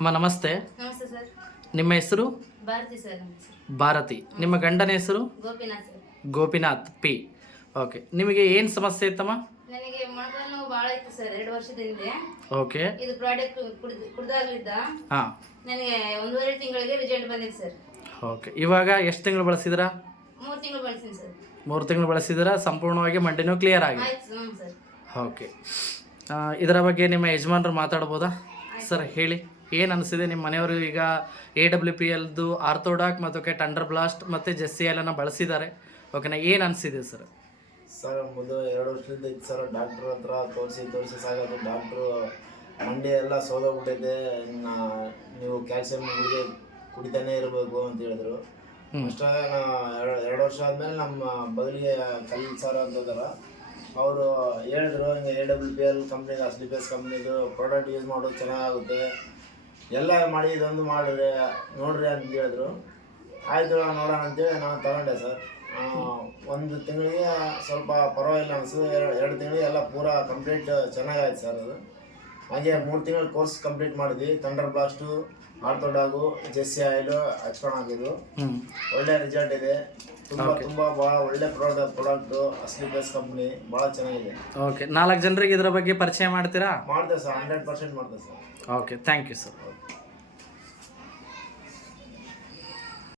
ಅಮ್ಮ ನಮಸ್ತೆ. ನಮಸ್ತೆ ಸರ್. ನಿಮ್ಮ ಹೆಸರು? ಭಾರತಿ ಸರ್. ನಮ್ಮ ಹೆಸರು ಭಾರತಿ. ನಿಮ್ಮ ಗಂಡನ ಹೆಸರು? Gopinath sir. Gopinath P. Okay, ನಿಮಗೆ ಏನು ಸಮಸ್ಯೆ ಇತ್ತಮ್ಮ? ನನಗೆ ಮೊಣಕಾಲು ನೋವು ಭಾಳ ಇತ್ತು ಸರ್ 2 ವರ್ಷದ ಹಿಂದೆ. ಓಕೆ. ಇದು ಪ್ರಾಡಕ್ಟ್ ಕುಡ್ದಾಗ್ಲಿದ್ದ ಹಾಂ, ನನಗೆ 1.5 ತಿಂಗಳಿಗೆ ರಿಸಲ್ಟ್ ಬಂದಿದೆ ಸರ್. ಓಕೆ. ಇವಾಗ ಎಷ್ಟು ತಿಂಗಳು ಬಳಸಿದಿರಾ? 3 ತಿಂಗಳು ಬಳಸಿನಿ ಸರ್. 3 ತಿಂಗಳು ಬಳಸಿದಿರಾ, ಸಂಪೂರ್ಣವಾಗಿ ಮಂಡಿನೂ ಕ್ಲಿಯರ್ ಆಗಿದೆ. ಆಯ್ತು. ಹ್ಞೂ ಸರ್. ಓಕೆ. ಇದರ ಬಗ್ಗೆ ನಿಮ್ಮ ಯಜಮಾನರು ಮಾತಾಡ್ಬೋದಾ? ಸರ್ ಹೇಳಿ, ಏನು ಅನಿಸಿದೆ ನಿಮ್ಮ ಮನೆಯವರು? ಈಗ AWPLದು ಆರ್ಥೋಡಾಕ್ ಮತ್ತು ಟಂಡರ್ ಬ್ಲಾಸ್ಟ್ ಮತ್ತು ಜೆಸ್ಸಿ ಎಲ್ಲನ ಬಳಸಿದ್ದಾರೆ. ಓಕೆನಾ, ಏನು ಅನಿಸಿದೆ ಸರ್? ಸರ್ ಮೊದಲು 2 ವರ್ಷದಿಂದ ಇತ್ತು ಸರ್. ಡಾಕ್ಟ್ರ್ ಹತ್ರ ತೋರಿಸಿ ಸಾಗೋದು. ಡಾಕ್ಟ್ರು ಮಂಡಿ ಎಲ್ಲ ಸೋದೋಗ್ಬಿಟ್ಟಿದೆ, ಇನ್ನು ನೀವು ಕ್ಯಾಲ್ಸಿಯಂ ಗುಳಿಗೆ ಕುಡಿತಾನೆ ಇರಬೇಕು ಅಂತ ಹೇಳಿದ್ರು. ಅಷ್ಟಾಗ ನಾ 2 ವರ್ಷ ಆದಮೇಲೆ ನಮ್ಮ ಬದಲಿಗೆ ಕಲ್ಲಿನ ಸರ್ ಅಂತದಾರ, ಅವರು ಹೇಳಿದ್ರು ಹಿಂಗೆ AWPL ಕಂಪ್ನಿದು, ಸ್ಲಿಪೇಸ್ ಕಂಪ್ನಿದು ಪ್ರಾಡಕ್ಟ್ ಯೂಸ್ ಮಾಡೋದು ಚೆನ್ನಾಗುತ್ತೆ, ಎಲ್ಲ ಮಾಡಿ ಇದೊಂದು ಮಾಡಿದ್ರೆ ನೋಡ್ರಿ ಅಂತ ಹೇಳಿದ್ರು. ಆಯಿತು ನೋಡೋಣ ಅಂತೇಳಿ ನಾನು ತಗೊಂಡೆ ಸರ್. 1 ತಿಂಗಳಿಗೆ ಸ್ವಲ್ಪ ಪರವಾಗಿಲ್ಲ ಅನಿಸು. 2 ತಿಂಗಳಿಗೆ ಎಲ್ಲ ಪೂರಾ ಕಂಪ್ಲೀಟ್ ಚೆನ್ನಾಗಾಯ್ತು ಸರ್. ಅದು ಹಾಗೆ 3 ತಿಂಗಳ ಕೋರ್ಸ್ ಕಂಪ್ಲೀಟ್ ಮಾಡಿದ್ವಿ. ಥಂಡರ್ ಬ್ಲಾಸ್ಟು, ಆರ್ಥೋಡಾಗು, ಜೆಸ್ಸಿ ಆಯಿಲು ಹಚ್ಕೊಂಡಾಗಿದ್ದು ಒಳ್ಳೆ ರಿಸಲ್ಟ್ ಇದೆ. ತುಂಬ ಭಾಳ ಒಳ್ಳೆ ಪ್ರಾಡಕ್ಟು. ಸ್ಲಿಪೇಸ್ ಕಂಪ್ನಿ ಭಾಳ ಚೆನ್ನಾಗಿದೆ. ಓಕೆ, 4 ಜನರಿಗೆ ಇದರ ಬಗ್ಗೆ ಪರಿಚಯ ಮಾಡ್ತೀರಾ? ಮಾಡ್ತೇವೆ ಸರ್, 100% ಮಾಡ್ತೇವೆ sir. Okay, thank you sir.